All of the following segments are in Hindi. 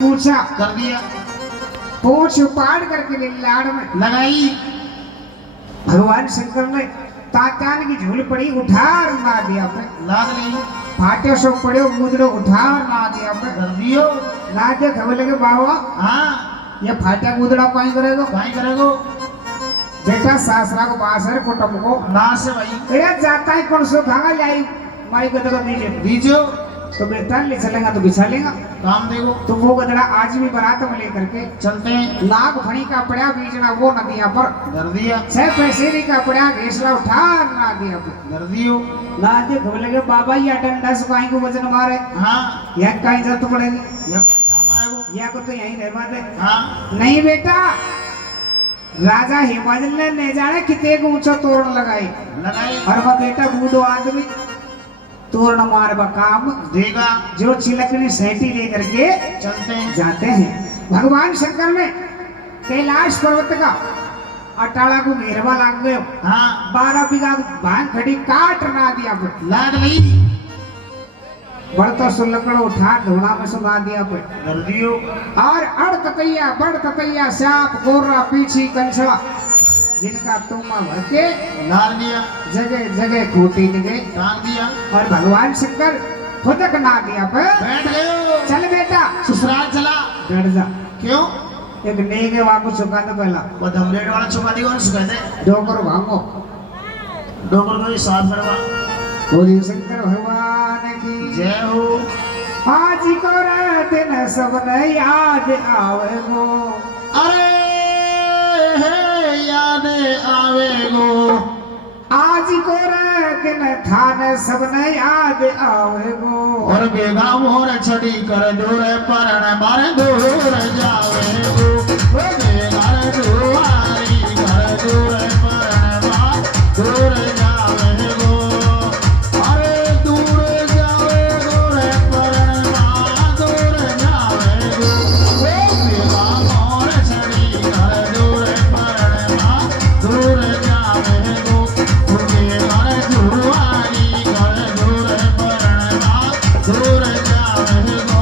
पूछा कर दिया, पूछ उपाड़ करके लाड़ में लगाई। भगवान शंकर ने तात्यान की झूल पड़ी उठार ना दिया पे लाद ली, फाटे सो पड़े मुदड़ो उठार ना दिया पे कर दियो। ना दे खबर लगे बाबा हाँ, ये फाटा मुदड़ा कहीं करेगा भाई करेगो बेटा सासरा को बासर कुटुंब को ना से भाई ये जाता है कौन सो खागा लाई माई गदड़ा दीजिए दीजियो, तो बेटा ले चलेगा तो बिछा लेगा काम देखो। तो वो गदड़ा आज भी बारात में लेकर के चलते हैं, नाग फणी का पड़ा बीजना वो नदियां पर कर दिया, 6 पैसे का पड़ा घेसला उठार ना दिया पे कर दियो। ना दे खबर लगे बाबा ये डंडा से काई को वजन मारे हाँ, यह काई जरूरत पड़ेगी ये काम आएगो। या को तो यहीं रहवा दे हाँ, नहीं बेटा राजा हिमाचल ने नहीं जाने कितने को ऊंचा तोरण लगाई लगाई, और वह बेटा बूढ़ो आदमी तोरण मार बा काम देगा। जो चिलकनी सेटी लेकर के चलते हैं, जाते हैं। भगवान शंकर ने कैलाश पर्वत का अटाला को घेरवा लाग गयो। हाँ, 12 बीघा भांग खड़ी काट ना दिया पे लाद ली, बढ़ता सुलकड़ा उठा धोना में सुना दिया पे कर दियो। और अड़ ततैया बड़ ततैया सांप गोरा पीछी कंछवा जिनका तुम भर के लाद लिया, जगह जगह खूटी निगे टांग दिया, और भगवान शंकर खुदक ना दिया पे बैठ गयो। चल बेटा ससुराल चला, बैठ जा क्यों? एक नेगे वाको चुका दो पहला वो धमरेट वाला चुका दी, कौन सुखा दे? डोकर भांगो डोकर को ही साफ करवा। बोली शंकर भगवान की जय हो। आज को रात न सब न याद आवेगो अरे हे याद आवेगो, आज को रात न थान सब न याद आवेगो और बेगा मोर छड़ी कर दूर परण मारे दूर जावेगो। ओ बेगा दुआरी कर दूर परण मार दूर जावेगो। अरे दूर जावेगो रे परण मार दूर जावेगो। ओ बेगा मोर छड़ी कर दूर परण मार दूर जावेगो। ओ बेगा दुआरी कर दूर परण मार दूर जावेगो।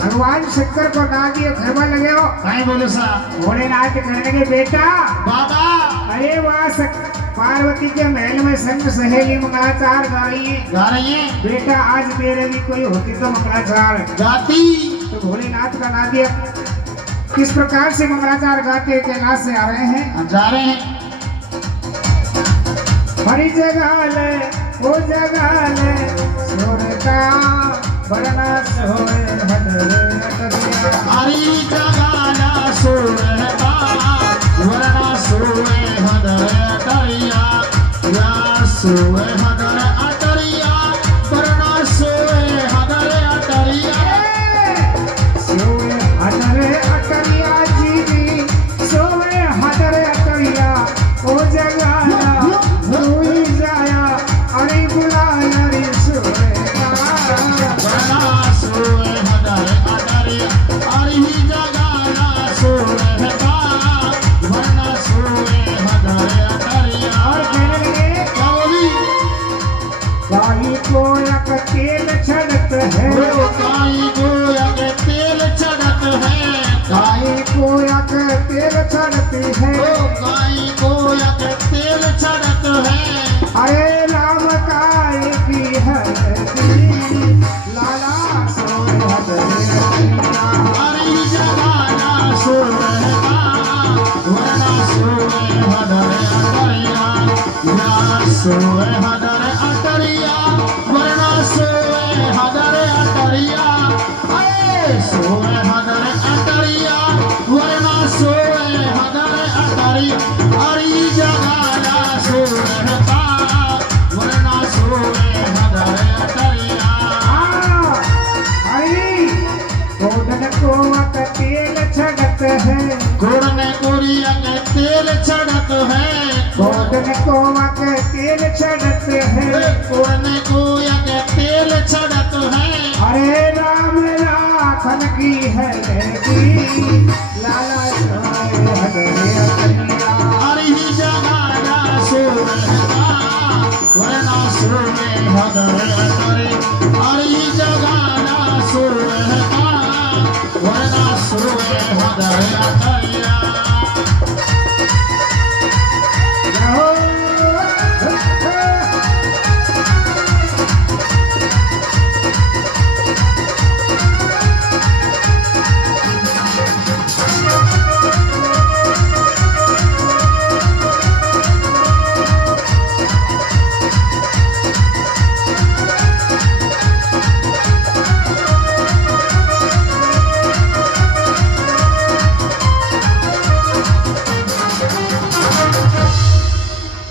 भगवान शंकर को ना दिए घरवा लगे हो काहे बोलो सा भोलेनाथ कहने लगे बेटा बाबा? अरे वहाँ पार्वती के महल में संग सहेली मंगलाचार गा रही है गा रही है? बेटा आज मेरे भी कोई होती तो मंगलाचार गाती। तो भोलेनाथ का ना दिया किस प्रकार से मंगलाचार गाते कैलाश से आ रहे हैं हम जा रहे हैं। हरी जगह ले ओ जगह ले सोरता बरना सोए हदरे अटरिया हरी जगाना सोरता वरना सोए हदर अटरिया। या सोए हदर अटरिया वरना सोए हदर अटरिया। सोए हदरे अटरिया जी सोए हदरे अटरिया ओ जगाना रोई जाया अरे बुलाया रे सोएगा वरना सोए हदर अटरिया। हरी जगाना सोरता वरना सोए हदर अटरिया। और कहने लगे क्या बोली? काई को एक तेल छड़त है वो काई गोया के तेल चढ़त है। काई को एक तेल छड़ती है वो काई गोया के तेल चढ़त है। अरे राम काय की है लाला सोए हदरे हरी जगाना सोरता वरना सोए हदर अटरिया। या सोए हदर अटरिया वरना सोए हदर अटरिया। अरे सोए हदर अटरिया वरना सोए हदर अटरिया। हरी जगाना सोरता वरना सोए हदर खन की है लहकी लाला सोए हदरे कन्या हरि जगाना सुरहता वरना सुने हदरे करे हरि जगाना सुरहता वरना सुने हदरे करिया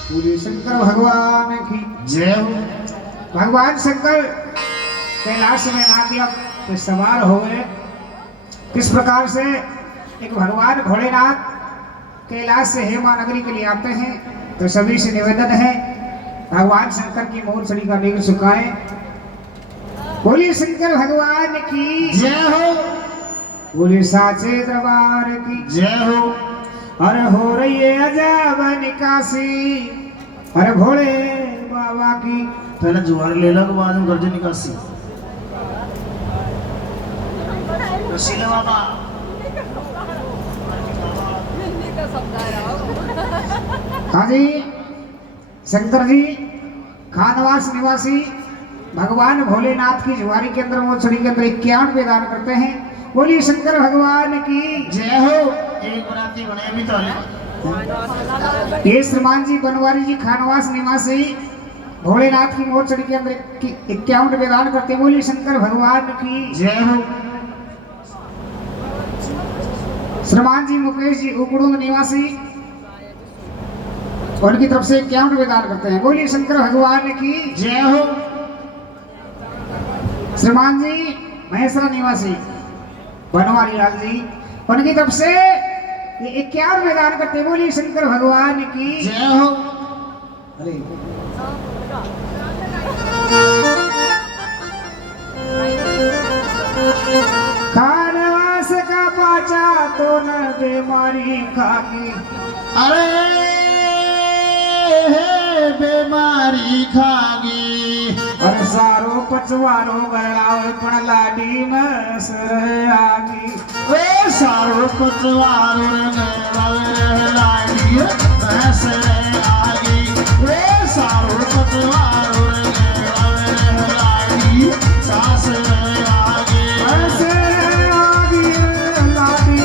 पूरी शंकर भगवान की जय हो भगवान शंकर कैलाश में नागयज्ञ पे सवार हो गए। किस प्रकार से एक भगवान भोलेनाथ कैलाश से हेमा नगरी के लिए आते हैं तो सभी से निवेदन है भगवान शंकर की मूर्छड़ी का नेत्र सुखाए। बोलिए शंकर भगवान की जय हो बोलिए साचे दरबार की जय हो अरे हो रही है अजब निकासी अरे भोले बाबा की पहले जुआर ले लो बाद में गर्ज निकासी रसीले बाबा हाँ जी शंकर जी खानवास निवासी भगवान भोलेनाथ की जुआरी के अंदर मोछड़ी के अंदर 51 वेदान करते हैं। बोलिए शंकर भगवान की जय हो एक बराती बने भी तो ये श्रीमान जी बनवारी जी खानवास निवासी भोलेनाथ की मोछड़ी के अंदर 51 वेदान करते हैं। बोलिए शंकर भगवान की जय हो श्रीमान जी मुकेश जी उकड़ूंग निवासी उनकी तरफ से 51 वेदान करते हैं। बोलिए शंकर भगवान की जय हो श्रीमान जी महेश्वरा निवासी बनवारी लाल जी उनकी तरफ से ये 51 वेदान करते हैं। बोलिए शंकर भगवान की जय हो अरे खानवास का पाचा तो न बीमारी खागी अरे हे बीमारी खागी और सारो पचवारो गरड़ावे पण लाडी में सर आगी ए सारो पतवारो रे लाडी बहस रे आगी ए सारो पतवारो रे लाडी सास रे आगी बस रे आगी लाडी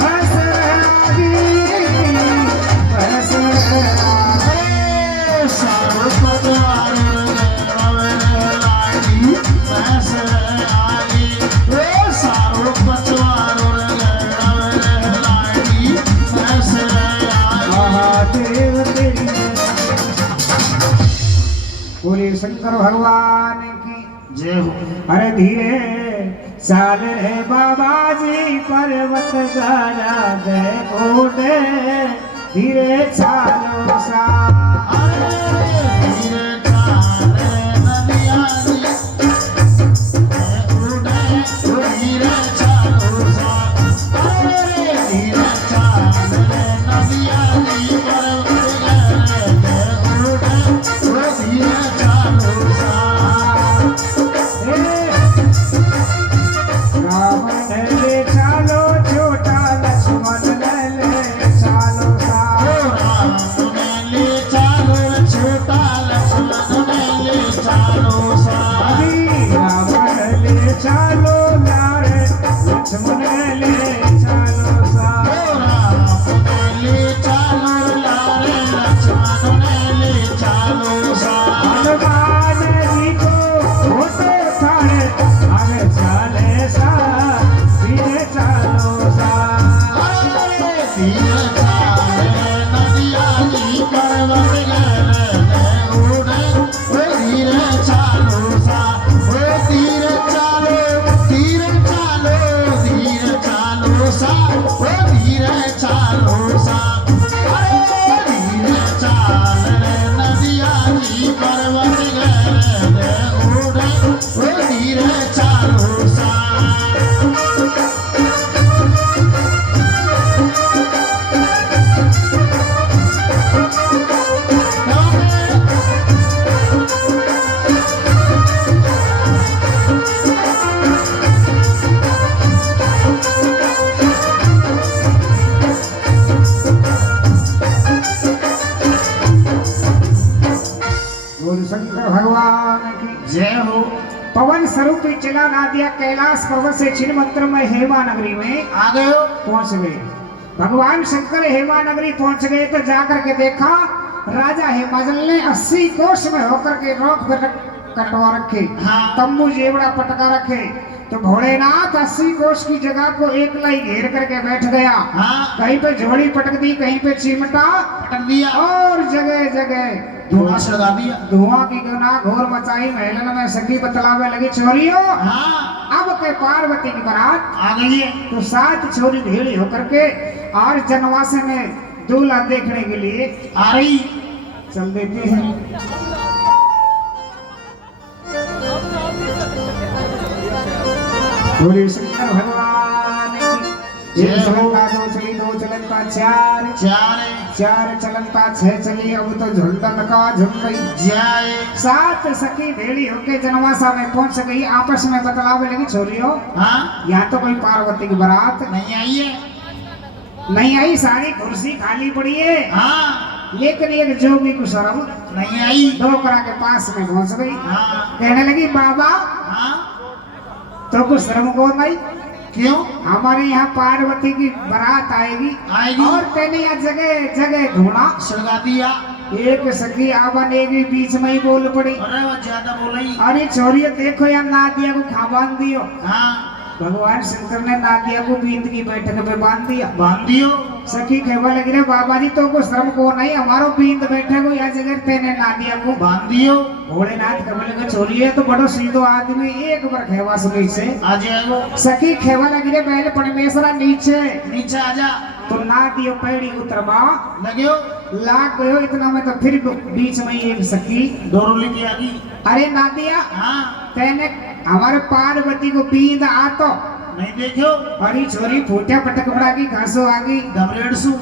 बस रे आगी बस रे आगी ए सारो पतवारो रे लाडी बहस रे आगी ए सारो पतवारो रे लाडी बहस रे आगी महादेव तेरी बोले शंकर भगवान की जय हो अरे धीरे चाल रे बाबा जी पर्वत गाना गए कोटे धीरे चालो सा अरे धीरे चाले नदिया उड़े धीरे चालो सा अरे धीरे चाले नदिया पर्वत उड़े धीरे चालो सा रावण ले चालो छोटा लक्ष्मण ले चालो सा ले चालो छोटा लक्ष्मण ले चालो सा रावण ले चालो लारे लक्ष्मण ले चालो सा ले चालो लारे लक्ष्मण ले चालो सा हनुमान जी को फोटो थाने आगे चाले सा धीरे चालो सा धीरे चाले नदिया पर्वत उड़े धीरे चालो सा धीरे चालो धीरे चालो धीरे चालो जय हो। पवन स्वरूपी चला नादिया कैलाश पर्वत से छिन्न मंत्र में हेमा नगरी में आ गए हो। पहुंच गए। भगवान शंकर हेमा नगरी पहुंच गए तो जाकर के देखा राजा हेमाजल ने 80 कोष में होकर के रोक कटवा रखे, हाँ। तंबू जेवड़ा पटका रखे। तो भोलेनाथ 80 कोष की जगह को एक लाई घेर करके बैठ गया। हाँ। कहीं पे झोली पटक दी, कहीं पे चिमटा पटक दिया और जगह जगह धुआं सड़गा दिया। धुआं की गुना घोर मचाई। महलन में सखी बतलावे लगी छोरियों हाँ। अब के पार्वती की बारात आ गई है। तो 7 छोरी भेड़ी होकर के और जनवासे में दूल्हा देखने के लिए आ रही। चल देते हैं। बोले शंकर भगवान की जय हो। चलन का 2 चली, 2 चलन का 4, चार 4 चलन का 6 चली। अब तो झुंडन का झुंड। जय। 7 सखी भेड़ी होके जनवासा में पहुंच गई। आपस में बतलावे लगी छोरियों हाँ। यहाँ तो कोई पार्वती की बारात नहीं आई है। नहीं आई। सारी कुर्सी खाली पड़ी है, हाँ। लेकिन एक जोगी को शर्म नहीं आई। डोकरा के पास में पहुंच गई। हाँ। कहने लगी बाबा हाँ। तो कुछ शर्म को नहीं, क्यों? हमारे यहाँ पार्वती की बारात आएगी आएगी। और तेने यहाँ जगह जगह ढूंढा। सड़गा दिया। एक सखी आवन एक भी बीच में ही बोल पड़ी, अरे वो ज्यादा बोला। अरे छोरियो देखो यार नादिया को खा बांध दियो। हाँ। भगवान शंकर ने नादिया को बींद की बैठक पे बांध दिया। बांध दियो। सखी कहवा लगी रे बाबा जी तो को श्रम को नहीं, हमारो बींद बैठे को या जगह तेने नादिया को बांध दियो। भोलेनाथ कहवा लगे छोरिए तो बड़ो सीधो आदमी एक बार खेवा सुनी से आ जाएगो। सखी खेवा लगी रे पहले परमेश्वरा नीचे नीचे आ जा। तो ना दियो पैड़ी उतरवा लगे लाग गयो। इतना में तो फिर बीच में ही एक सखी डोरोली की आगी। अरे नादिया हाँ। तेने हमारे पार्वती को बींद आ तो नहीं देखो। अरे छोरी फूटिया पटक बड़ा की घासो आगी घबरेड़ सु।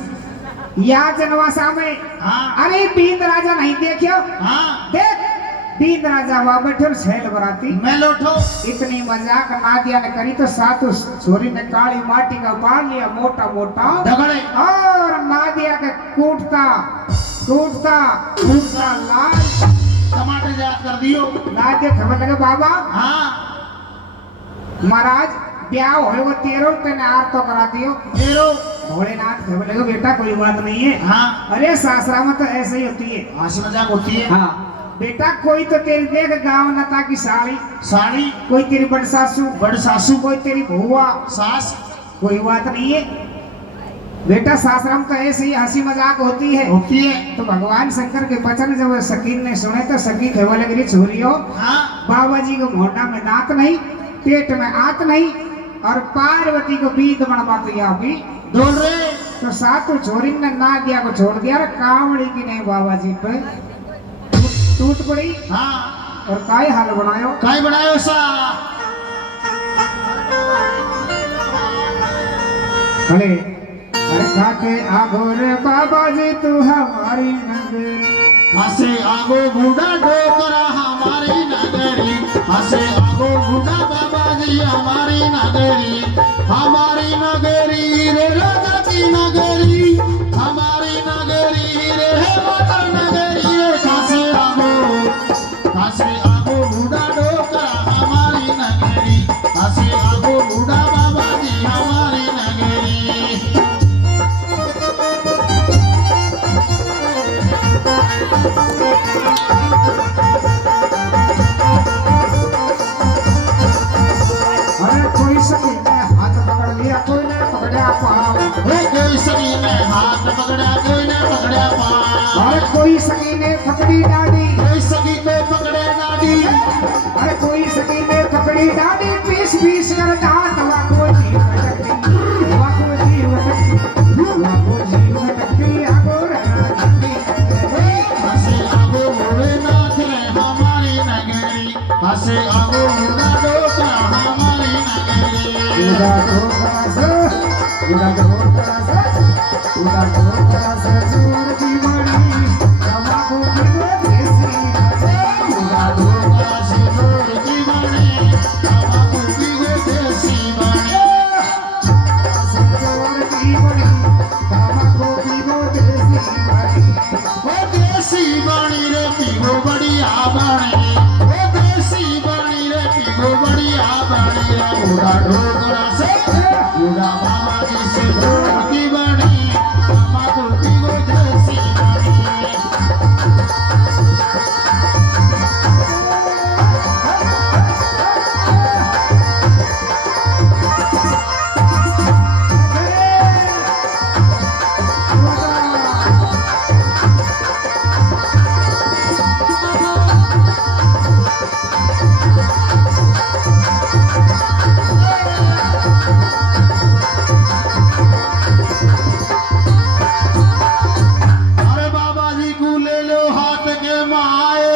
या जनवासा में। हाँ। अरे बींद राजा नहीं देखियो। हाँ। देख बींद राजा वहां बैठे छैल बराती। मैं लौटो। इतनी मजाक नादिया ने करी तो सातों छोरी ने काली माटी का बांध लिया मोटा मोटा दगड़े। और नादिया के कूटता कूटता कूटता लाल टमाटर याद कर दियो। नादिया खबर लगे बाबा हाँ। महाराज ब्याह होएगो 13 तेने आर तो करा दियो। मेरो। भोलेनाथ खबर लगे बेटा कोई बात नहीं है। हाँ। अरे सासरा में तो ऐसे ही होती है। हंसी मजाक होती है। हाँ बेटा कोई तो तेरी देख गाँव नता की साड़ी, साड़ी। कोई तेरी बड़ सासू, बड़ सासू। कोई तेरी भुआ, सास। कोई बात नहीं है बेटा। सासराम तो ऐसे ही हंसी मजाक होती है। होती है। तो भगवान शंकर के वचन जब सकीन ने सुने तो सकी खेवा लग रही छोरियो हाँ। बाबा जी को मोटा में दांत नहीं, पेट में आत नहीं और पार्वती को बीत बनवा दिया भी डोल रहे। तो सातों छोरी ने नादिया को छोड़ दिया। कावड़ी की नहीं बाबा जी पे टूट पड़ी। हाँ। और काय हाल बनायो काई बनायो सा। अरे अरे खाके आगोर बाबा जी तू हमारी नगरी। हसे आगो बूढ़ा डोकरा हमारी नगरी। हसे आगो बूढ़ा बाबा जी हमारी नगरी। हमारी नगरी रे राजा की नगरी। हमारी नगरी रे माता नगरी। हसे आगो बूढ़ा डोकरा हमारी नगरी। हसे आगो बूढ़ा बाबा जी हमारी नगरी। अरे कोई सखी ने हाथ पकड़ लिया, कोई ने पकड़ा पाँव। कोई सखी ने हाथ पकड़ा, कोई ने पकड़ा पाँव। अरे कोई सखी ने पकड़ी डाली, कोई सखी ने पकड़े डाली। अरे कोई सखी ने पकड़ी डाली। पीस पीस कर दांत वाको जीव भटकती, वाको जीव भटकती, वाको जीव भटकती। आगो रहना जल्दी। हसे आगो भोलेनाथ रे हमारी नगरी। हसे आगो बूढ़ा डोकरा हमारी नगरी। उदा ढोकरा से, उदा ढोकरा से, उदा ढोकरा से दूर की बड़ी तमाकू की वो देसी। उड़ा डोकरा से दूर की बने, तमाकू की वो देसी बने। से दूर की बड़ी तमाकू की वो देसी बड़ी। वो देसी बनी रे पीगो बढ़िया बने। वो देसी बूढ़ा ढोकरा से बूढ़ा बाबा जी से मूर्ति बनी बाबा मूर्ति को जैसी बनी अरे बाबा जी को ले लो हाथ के माए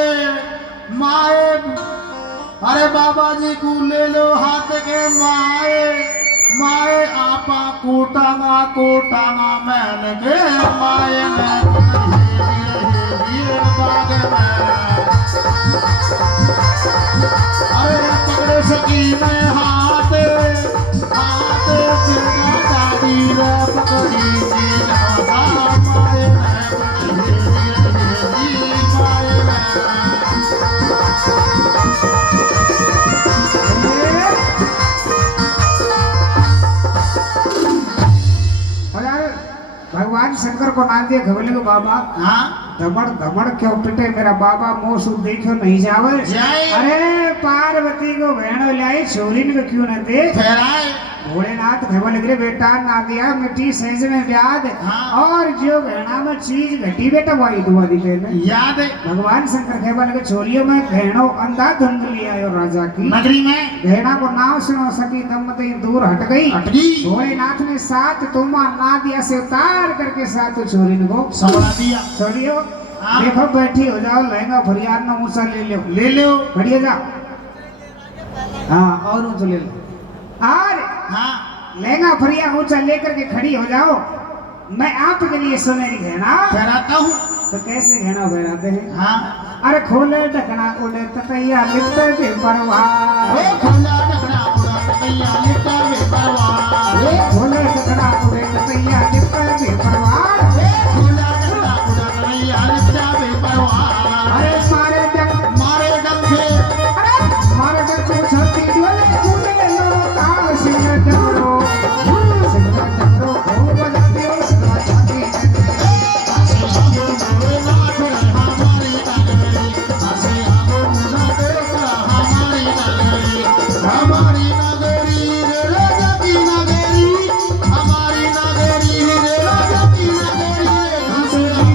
माए अरे बाबा जी को ले लो हाथ के माए माए आपा कोटाना कोटाना मैल के माए में बाग में अरे पकड़े सकी में हाथ हाथ चुना दादी रे पकड़ी जी ना माए में माए में और यार भगवान शंकर को नाम दिया घबले को बाबा हाँ धमड़ धमड़ क्यों पिटे मेरा बाबा मोसू देखो नहीं जावे जाए अरे पार्वती को भेड़ो लाई छोरी को क्यों न दे ठहराए भोलेनाथ घबल गिरे बेटा ना दिया मिट्टी सहज में ब्याद हाँ। और जो भेड़ा में चीज घटी बेटा वही दुआ दी पे याद है भगवान शंकर घबल के छोरियों में भेड़ो अंधा धुंध लिया आयो राजा की नगरी में भेड़ा को नाव सुनो सकी दम दूर हट गई अटकी भोलेनाथ ने साथ तुमा ना दिया से उतार करके साथ छोरी को सबला दिया छोड़ियो हाँ। देखो बैठी हो जाओ लहंगा फरियाद में ऊंचा ले लो खड़िए जाओ हाँ और ऊंचा ले लो और हाँ लहंगा फरियाद ऊंचा लेकर के खड़ी हो जाओ मैं आपके लिए सुनहरी गहना ठहराता हूँ तो कैसे गहना पहनाते हैं हाँ अरे खोले ढकना उड़े ततैया लिपटे बेपरवाह ओ खोला ढकना उड़ा तैया लिपटा बेपरवाह खोले ढकना उड़े ततैया लिपटे बेपरवाह खोला ढकना उड़ा तैया लिपटा बेपरवाह अरे मारे डंखे अरे मारे डंख को छाती डोले कूदे लो ताल सिंह डमरो खूब बजाते हो सिंह छाती हमारी नगरी रे राजा की नगरी हमारी नगरी रे राजा की नगरी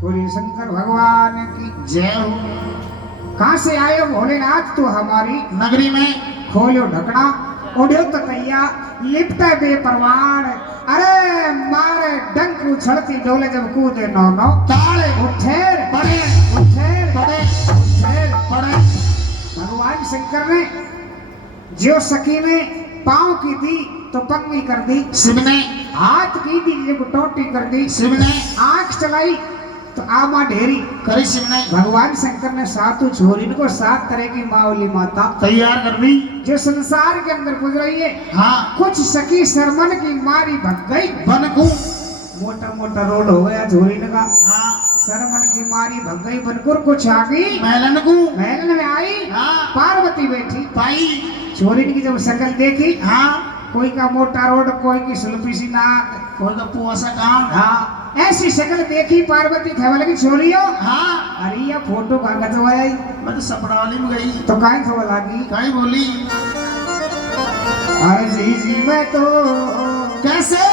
बोलिए शंकर भगवान की जय हो कहाँ से आए भोलेनाथ तू हमारी नगरी में खोलो ढकना उड़ो ततैया लिपटे बेपरवाह अरे मारे डंक उछलती डोले जब कूदे नौ नौ ताले उठेर पड़े उठेर पड़े उठेर पड़े भगवान शंकर ने जो सखी ने पाँव की दी तो पंगली कर दी शिव ने हाथ की दी जब टोटी कर दी शिव ने आंख चलाई तो आमा ढेरी करी शिव ने भगवान शंकर ने सातों छोरी को 7 तरह की मावली माता तैयार कर दी जो संसार के अंदर गुजरी है हाँ कुछ सखी शर्मन की मारी भग गई बनकू मोटा मोटा रोड हो गया छोरी का हाँ शर्मन की मारी भग गई बनकुर कुछ आ गई महलन को महल में आई हाँ पार्वती बैठी पाई छोरी की जब शक्ल देखी हाँ कोई का मोटा रोड कोई की सुलपी सी नाक कोई का पुआसा काम हाँ ऐसी शक्ल देखी पार्वती खबर लगी छोरियो हाँ अरे ये फोटो कहाँ खचवाया मैं तो सपना वाली में गई तो काहे खबर लगी कहीं बोली अरे जी मैं तो कैसे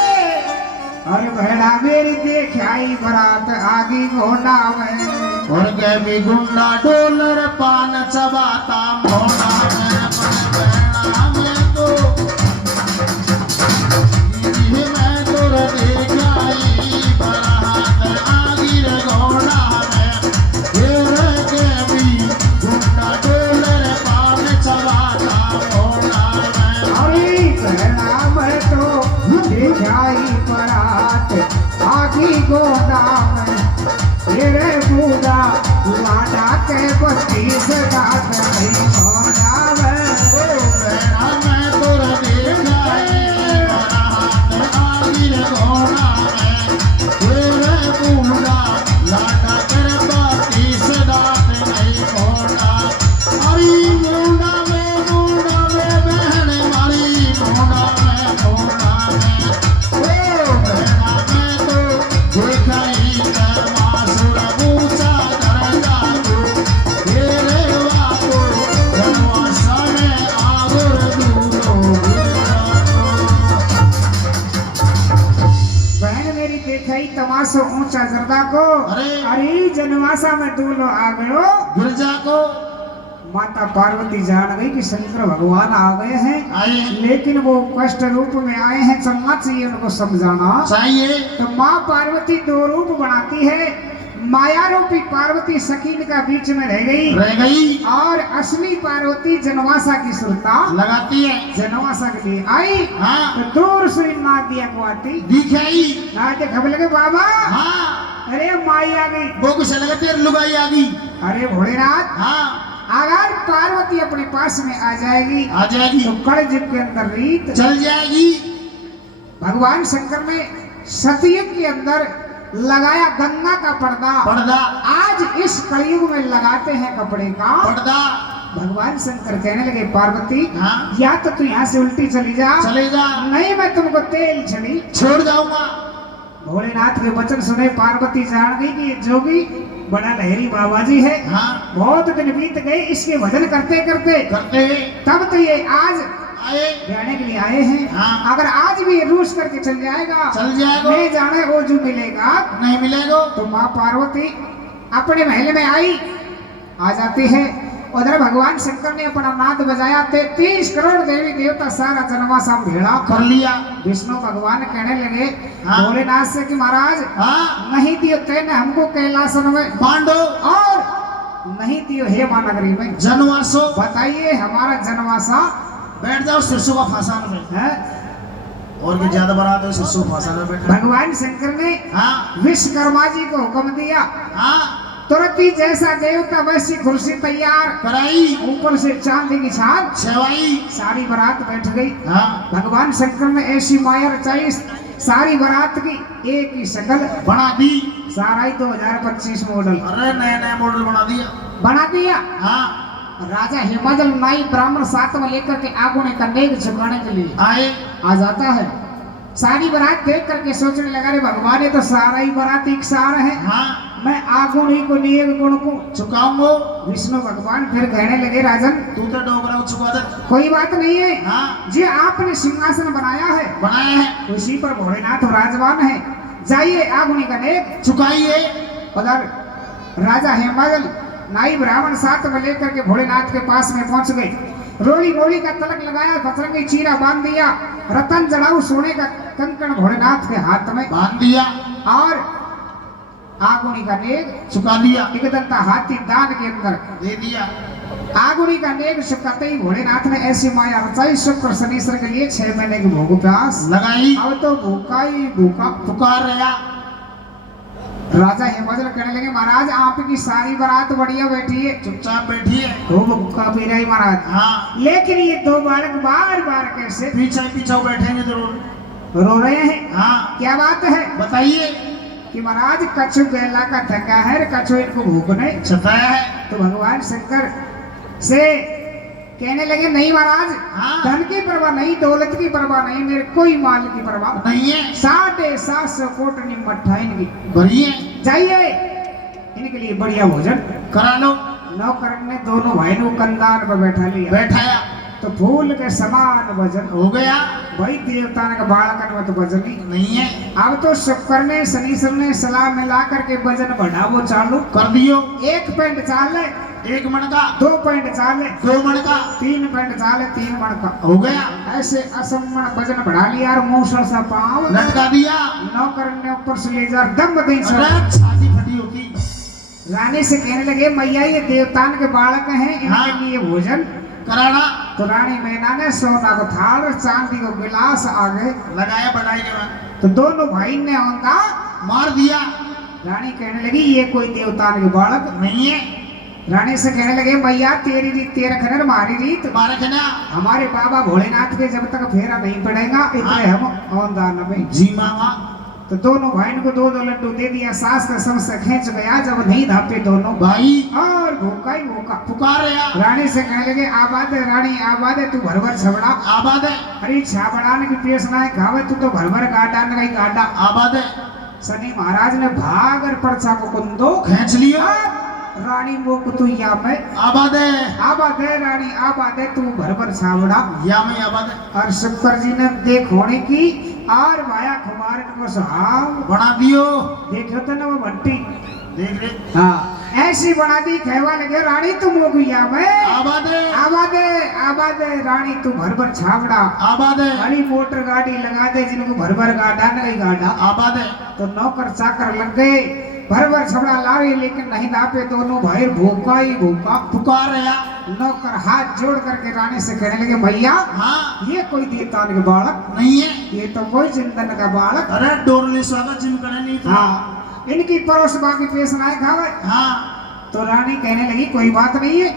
अरे बहना मेरी देख आई बरात आगे घोड़ा में और के भी गुंडा डोलर पान चबाता घोड़ा में बहना में तो मैं तो देख आई बरात आगे घोड़ा में फिर के भी गुंडा डोलर पान चबाता घोड़ा में अरे बहना मैं तो देख आई बरात आगे घोड़ा में तेरे बूढ़ा लाडा के 32 गात नहीं घोड़ा में पूछा जरदा को, अरे जनवासा में दूल्हो आ गयो। गिरजा को माता पार्वती जान गई कि शंकर भगवान आ गए हैं, आए लेकिन वो कष्ट रूप में आए हैं, चलना चाहिए उनको समझाना चाहिए। तो माँ पार्वती दो रूप बनाती है। माया रूपी पार्वती सकीन का बीच में रह गई और असली पार्वती जनवासा की सुरता लगाती है। जनवासा के लिए आई। हाँ तो दूर से नाद दिया को आती दिखाई नाद खबर लगे बाबा, हाँ अरे माई आ गई। वो कुछ लगते लुगाई आ गई। अरे भोलेनाथ, हाँ अगर पार्वती अपने पास में आ जाएगी तो कलयुग के अंदर रीत चल जाएगी। भगवान शंकर ने सतयुग के अंदर लगाया गंगा का पर्दा, आज इस कलयुग में लगाते हैं कपड़े का पर्दा। भगवान शंकर कहने लगे पार्वती, हाँ? या तो तू यहाँ से उल्टी चली जा, नहीं मैं तुमको तेल छड़ी छोड़ जाऊंगा। भोलेनाथ के वचन सुने पार्वती जान गई कि जोगी बड़ा लहरी बाबा जी है। हाँ? बहुत दिन बीत गए इसके भजन करते करते तब तो ये आज रहने के लिए आए हैं। हाँ? अगर आज भी रूस करके चल जाएगा नहीं जाने वो जो मिलेगा नहीं मिलेगा। तो माँ पार्वती अपने महल में आई आ जाती है। उधर भगवान शंकर ने अपना नाद बजाया, 33 करोड़ देवी देवता सारा जनवासा भेड़ा कर लिया। विष्णु भगवान कहने लगे हाँ? भोलेनाथ से कि महाराज, हाँ? नहीं दियो तेने हमको कैलासन में पांडो और नहीं दियो हे महानगरी में जनवासो। बताइए हमारा जनवासा। बैठ जाओ सिरसों का फासान में है? और भी ज्यादा बना दो सिरसों का फासान में बैठ। भगवान शंकर ने हाँ? विश्वकर्मा जी को हुक्म दिया, हाँ? तुरंत ही जैसा देवता वैसी कुर्सी तैयार कराई, ऊपर से चांदी की छाल सेवाई, सारी बारात बैठ गई। हाँ? भगवान शंकर ने ऐसी माया रचाई, सारी बारात की एक ही शक्ल बना दी। सारा ही 2025 मॉडल। अरे नया नया मॉडल बना दिया। हाँ? राजा हिमाचल नाई ब्राह्मण साथ में लेकर के आगुने का नेग झुकाने के लिए आए आ जाता है। सारी बारात देख करके सोचने लगा, रे भगवान ये तो सारा ही बारात एक सार है। हाँ? मैं आगुनी को नेग गुण को चुकाऊंगा। विष्णु भगवान फिर कहने लगे, राजन तू तो डोगरा चुका दे। कोई बात नहीं है। हाँ? जी आपने सिंहासन बनाया है उसी पर भोलेनाथ राजवान है, जाइए आगुनी का नेग चुकाइए। उधर राजा हेमाजल नाई ब्राह्मण साथ में लेकर के भोलेनाथ के पास में पहुंच गए। रोली मोली का तलक लगाया, बजरंगी चीरा बांध दिया, रतन जड़ाऊ सोने का कंकण भोलेनाथ के हाथ में बांध दिया और आगुनी का नेग चुका दिया। एक दंता हाथी दान के अंदर दे दिया। आगुनी का नेग चुकाते ही भोलेनाथ ने ऐसी माया रचाई, शुक्र शनिश्वर के लिए 6 महीने की भूख प्यास लगाई। अब तो भूखा ही भूखा पुकार रहा। राजा हिमाचल कहने लगे, महाराज आपकी सारी बारात बढ़िया बैठी है, चुपचाप बैठी है, खूब भूखा पी रही महाराज। हाँ? लेकिन ये दो बालक बार बार कैसे पीछे बैठेंगे जरूर रो रहे हैं। हाँ? क्या बात है बताइए। कि महाराज कछु गैला का थका है, कछु इनको भूख नहीं छताया है। तो भगवान शंकर से कहने लगे, नहीं महाराज, हाँ? धन की परवाह नहीं, दौलत की परवाह नहीं, मेरे कोई माल की परवाह नहीं है। 750 कोट मट्ठा इनकी बढ़िया। जाइए इनके लिए बढ़िया भोजन करा लो। नौकर ने दोनों भाई को कंधार पर बैठाया तो फूल के समान वजन हो गया। भाई देवता ने का बालकन में तो वजन ही नहीं है। अब तो शुक्र ने शनिश्वर ने सलाह मिला करके वजन बढ़ावो चालू कर दियो। 1 पैंट चाल है 1 मन का, 2 पैंट चाल है 2 मन का, 3 पैंट चाल है 3 मन का हो गया। ऐसे असमान वजन बढ़ा लिया और मूसर सा पांव लटका दिया। नौकर ने ऊपर से ले जा दम दई छाती फटी होती। रानी से कहने लगे, मैया ये देवतान के बालक हैं, इनके हाँ? लिए भोजन कराना। तो रानी मैना ने सोना को थाल चांदी को गिलास आगे लगाया बढ़ाई के बाद तो दोनों भाई ने औंधा मार दिया। रानी कहने लगी, ये कोई देवतान के बालक नहीं है। रानी से कहने लगे, मैया तेरी रीत तेरा खनर मारी रीत, हमारे बाबा भोलेनाथ के जब तक फेरा नहीं पड़ेगा इतने हम औंधा न में जी मामा। तो दोनों भाई को 2-2 लड्डू दे दिया। सास का सम से खींच गया, जब नहीं धापे दोनों भाई और भूखा ही भूखा पुकार रहा। रानी से कहने लगे, आबाद है रानी आबाद है, तू भर भर छबड़ा आबाद है। अरे छाबड़ाने की पेश ना है खावे, तू तो भर भर गाड़ा न गई गाड़ा आबाद है। शनि महाराज ने भागर परछा को कुंदो खींच लिया। रानी मुख तू या में आबाद है। आबाद है रानी आबाद है, तू भर भर छाबड़ा या में आबाद है। और शुक्र जी ने देख होने की और माया कुमार को सुहाव बना दियो। देखो तो ना वो भट्टी देख रे हाँ ऐसी बना दी कहवा लगे रानी तुम हो गया मैं आबादे आबादे रानी तू भर भर छावड़ा आबादे बड़ी मोटर गाड़ी लगा दे जिनको भर भर गाड़ा नहीं गाड़ा आबादे तो नौकर चाकर लग गए भर भर छबड़ा लावे लेकिन नहीं नापे दोनों भाई भूखा ही भूखा पुकार रहा। नौकर हाथ जोड़ करके रानी से कहने लगे भैया हाँ ये कोई देवतान के बालक नहीं है। ये तो कोई चिंतन का बालक अरे डोरली स्वागत जिम करने नहीं था। हाँ इनकी परोस बाकी पेश ना खावे हाँ तो रानी कहने लगी कोई बात नहीं है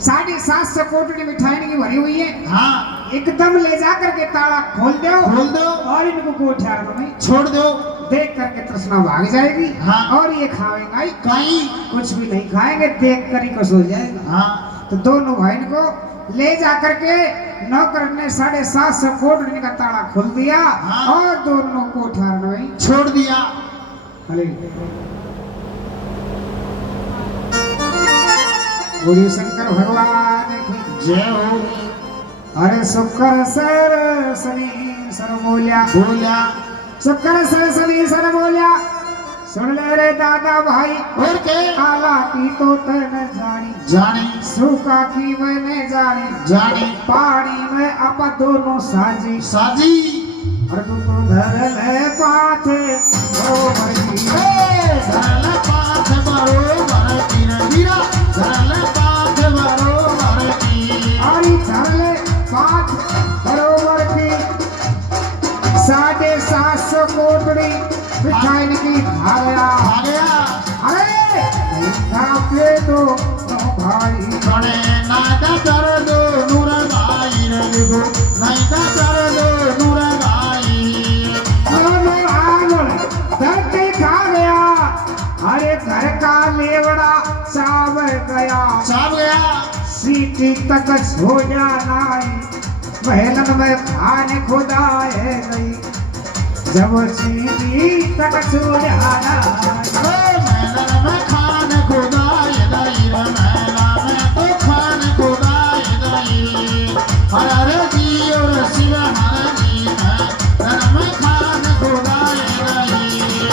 750 कोटड़ी मिठाई की भरी हुई है हाँ एकदम ले जा करके ताला खोल दो और इनको कोठियार में छोड़ दो। देख करके तृष्णा भाग जाएगी हाँ। और ये खाएगा ही कहीं कुछ भी नहीं खाएंगे देख कर ही कुछ हो जाएगा। हाँ तो दोनों भाई को ले जा करके नौकर ने 750 कोटड़ी का ताला खोल दिया हाँ। और दोनों कोठियार में छोड़ दिया। अरे बोलिए शंकर भगवान की जय हो। अरे शुक्र सर शनि सर बोलिया शुक्र सर शनि सर बोलिया सुन ले रे दादा भाई और के आला की तो तन जानी सूखा की मैंने जानी पानी में आप दोनों साजी साजी और तू तो धर ले पाथे ओ भई सरल पाथ बरोबर की वीरा सरल पाथ बरोबर की और धर ले पाथ बरोबर की 750 कोटड़ी मिठाई की खा गया आ गया। अरे पे तो भाई कणे नादा कर दो नूर भाई रे गो नादा कर दो नूर भाई दोनों आंगन धर के खा गया अरे घर का लेवड़ा चाव गया सीटी तक सो जाना महलन में खाने खुदाए गई जब सीटी तक सो जाना महलन में खान खुदाए गई महला में तो खान खुदाए गई हर जी और शिव हर जी में खान खुदाए गई।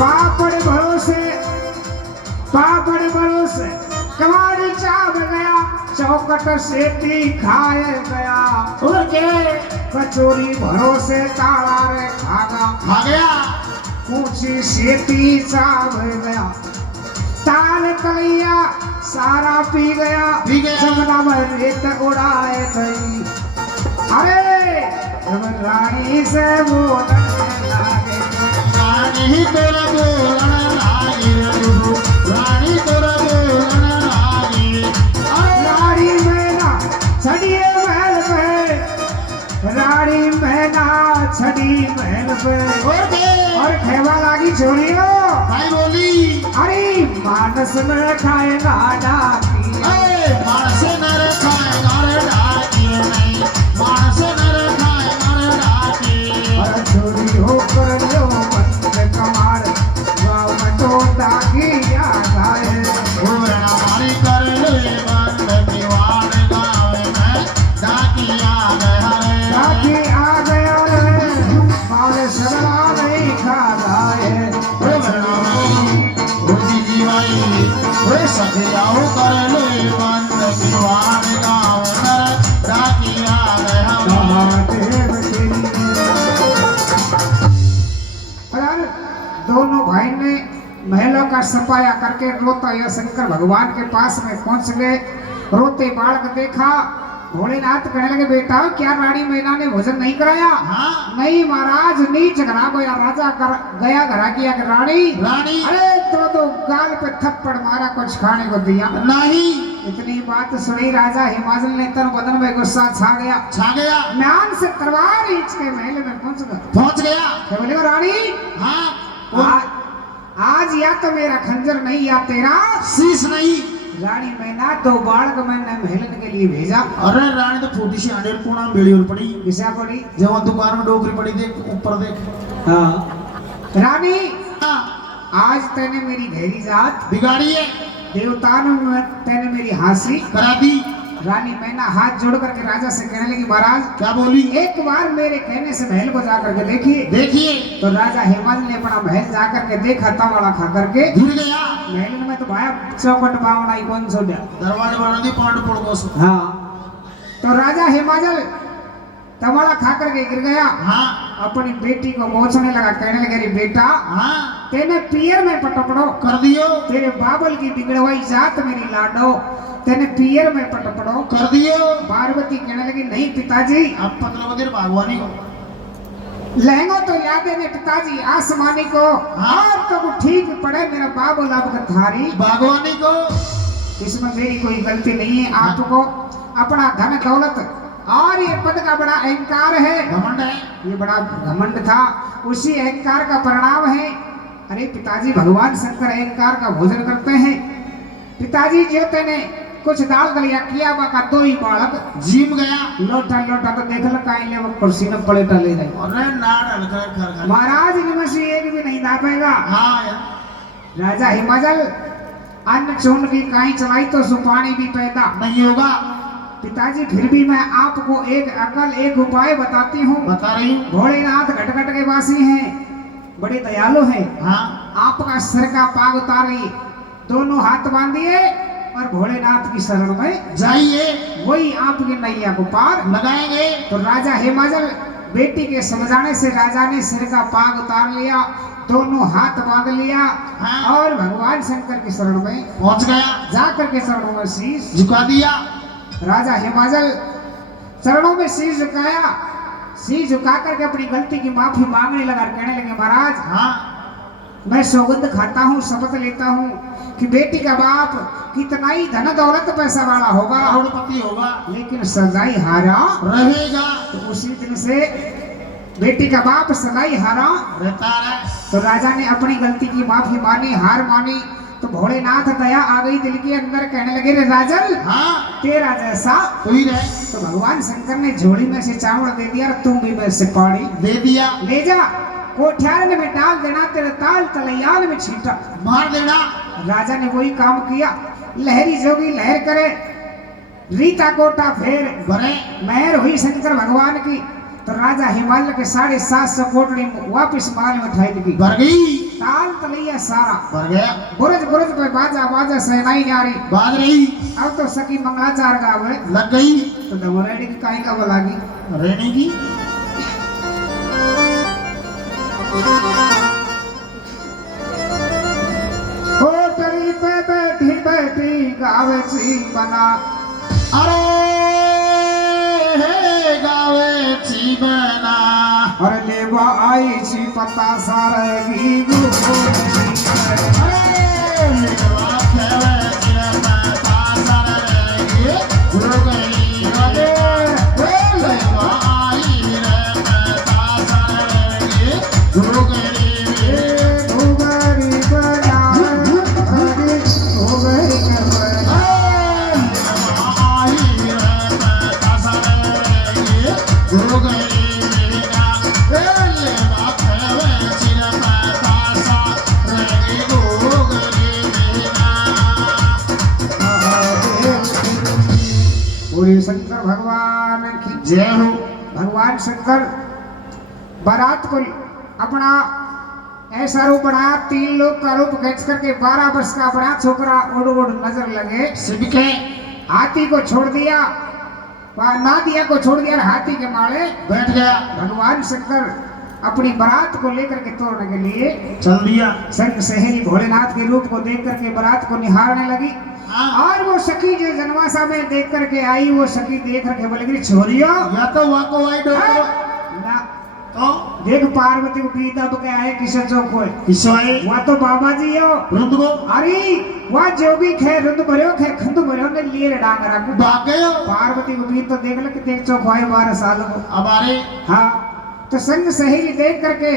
पापड़ भरोसे कमाड़ी चाव गया चौकट सेती खाए गया उनके कचोरी भरोसे ताला रे खा गया ऊंची सेती चाव गया ताल कलिया सारा पी गया जमुना में रेत उड़ाए गई अरे जब रानी से बोलने लागे रानी तोरा बोलन लागी रानी तोरा बोलन लागी रानी मैना छड़िए महल पे रानी मैना छड़ी महल पे और खेवा लागी छोरियो भाई बोली अरे मानस में खाए गाड़ा मानस नर खाए नर डाकी नहीं मानस नर खाए नर डाकी और छोरी होकर जो बंद कमार गाँव में तो दागी या खाए उबरना मारी कर ले बंद दीवार गाँव में डाकी आ गया दागी आ गया रे मारे सगला नहीं खा गाए उबरना रोटी जीवाई वे सखियाओ कर ले बंद दीवार गाँव में डाकी आ गया। महादेव तेरी अरे दोनों भाई ने महलों का सफाया करके रोता या शंकर भगवान के पास में पहुंच गए रोते बालक देखा भोलेनाथ कहने लगे बेटा क्या रानी मैना ने भोजन नहीं कराया हाँ नहीं महाराज नीच घरा गया राजा गया घरा किया कि रानी अरे तो गाल पे थप्पड़ मारा कुछ खाने को दिया नहीं। इतनी बात सुनी राजा हिमाचल ने तन बदन में गुस्सा छा गया म्यान से तलवार खींच के महल में पहुंच गया क्या बोले रानी हाँ आज या तो मेरा खंजर नहीं या तेरा शीश नहीं। रानी मैना दो बालक मैंने महलन के लिए भेजा अरे रानी तो छोटी सी आंडेर कोना बेड़ी और पड़ी किसा पड़ी जब दुकान में डोकरी पड़ी देख ऊपर देख। हाँ रानी हाँ आज तेने मेरी गहरी जात बिगाड़ी है देवताओं में तेने मेरी हासी करा दी रानी मैना हाथ जोड़ करके राजा से कहने लगी, महाराज क्या बोली? एक बार मेरे कहने से महल को जा करके देखिए। देखिए तो राजा हेमंत ने अपना महल जा करके देखा, तवाड़ा खा करके गिर गया। महल में तो भाया चौकट पावना ही कौन सो दिया, दरवाजे बना दी पांड पड़ गो। हाँ। तो राजा हिमाचल तवाड़ा खा करके गिर गया। हाँ अपनी बेटी को मोचने लगा, कहने लगे, अरे बेटा हाँ तेने पियर में पटपड़ो कर दियो, तेरे बाबल की बिगड़वाई जात मेरी लाडो, तेने पियर में पटपड़ो कर दियो। पार्वती कहने लगी, नहीं पिताजी, अब पत्र बागवानी को लहंगो तो याद है पिताजी आसमानी को, और तो ठीक पड़े मेरा बाबू लाभ थारी बागवानी को। इसमें मेरी कोई गलती नहीं है। आपको अपना धन दौलत और ये पद का बड़ा अहंकार है, घमंड है, ये बड़ा घमंड था, उसी अहंकार का परिणाम है। अरे पिताजी, भगवान शंकर अहंकार का भोजन करते हैं। पिताजी जो तेने कुछ दाल दलिया किया बाका दो ही बालक जीम गया। लोटा लोटा तो देख ल काई ले वो कुर्सी में पड़े टले रहे। अरे ना डाल कर महाराज इनमें से एक भी नहीं दापेगा। हाँ यार। राजा हिमाचल अन्न चून की काई चलाई तो सुपानी भी पैदा नहीं होगा। पिताजी फिर भी मैं आपको एक अकल एक उपाय बताती हूँ। बता रही हूँ। भोलेनाथ घटघट के वासी हैं, बड़े दयालु हैं। हाँ आपका सिर का पाग उतारिए, दोनों हाथ बांधिए और भोलेनाथ की शरण में जाइए, वही आपकी नैया को पार लगाएंगे। तो राजा हिमाचल बेटी के समझाने से राजा ने सिर का पाग उतार लिया, दोनों हाथ बांध लिया। हाँ। और भगवान शंकर की शरण में पहुंच गया, जाकर के चरणों में शीश झुका दिया। राजा हिमाचल चरणों में शीश झुकाया, शीश झुका करके अपनी गलती की माफी मांगने लगा, कहने लगे, महाराज हाँ मैं सौगंध खाता हूँ, शपथ लेता हूँ कि बेटी का बाप कितना ही धन दौलत पैसा वाला होगा, करोड़पति होगा, लेकिन सदाई हारा रहेगा। तो उसी दिन से बेटी का बाप सदाई हारा रहता है। तो राजा ने अपनी गलती की माफी मानी, हार मानी। तो भोलेनाथ दया आ गई दिल के अंदर, कहने लगे, रे राजन हाँ तेरा जैसा तू ही रहे। तो भगवान शंकर ने झोली में से चावल दे दिया, तुम भी में से पानी दे दिया। ले जा, कोठ्यारन में डाल देना, तेरे ताल तलैयाल में छीटा मार देना। राजा ने वही काम किया। लहरी जोगी लहर करे, रीता कोटा फेर भरे महर हुई शंकर भगवान की। तो राजा हिमालय के 750 कोटड़ी वापिस माल में ठाई की, भर गई, ताल तलैया सारा भर गया। बुरज बुरज पे बाजा बाजा सहनाई नारी। बाज रही, अब तो सखी मंगलाचार गावे लग गई। तो दमोरेडी की काई का बलागी रहने की। कोटड़ी पे बैठी बैठी गावे ची बना, अरे हे गावे जीवना, और लेवा आई छी पता सारगी गुरु। अरे लेवा खेवे जीवना पासर रे गुरु गई। अरे लेवा आई रे पासर रे गुरु गई। पूरी शंकर भगवान की जय हो। भगवान शंकर बारात को अपना ऐसा रूप बनाया, 3 लोग का रूप खींच करके 12 वर्ष का बड़ा छोकरा उड़ उड़ नजर लगे। सिबके हाथी को छोड़ दिया, नादिया को छोड़ दिया, हाथी के माले बैठ गया। भगवान शंकर अपनी बारात को लेकर के तोड़ने के लिए चल दिया। संग सहेली भोलेनाथ के रूप को देख करके बारात को निहारने लगी। और वो सखी जो जनवासा में देख करके आई, वो सखी देख करके बोलेगी, छोरियो या तो वाको वाई डोको ना तो देख पार्वती को पी दब के आए किसे चौक होए, किसवाई वहाँ तो बाबा जी हो रुंद को। अरे वहाँ जोगी खे रुंद भरियो खे खंद भरियो ने लिए डांगरा को भाग गए हो। पार्वती को पी तो देख ल कि देख चौक होए 12 साल को। अब आ रहे हाँ तो संग सहेली देख करके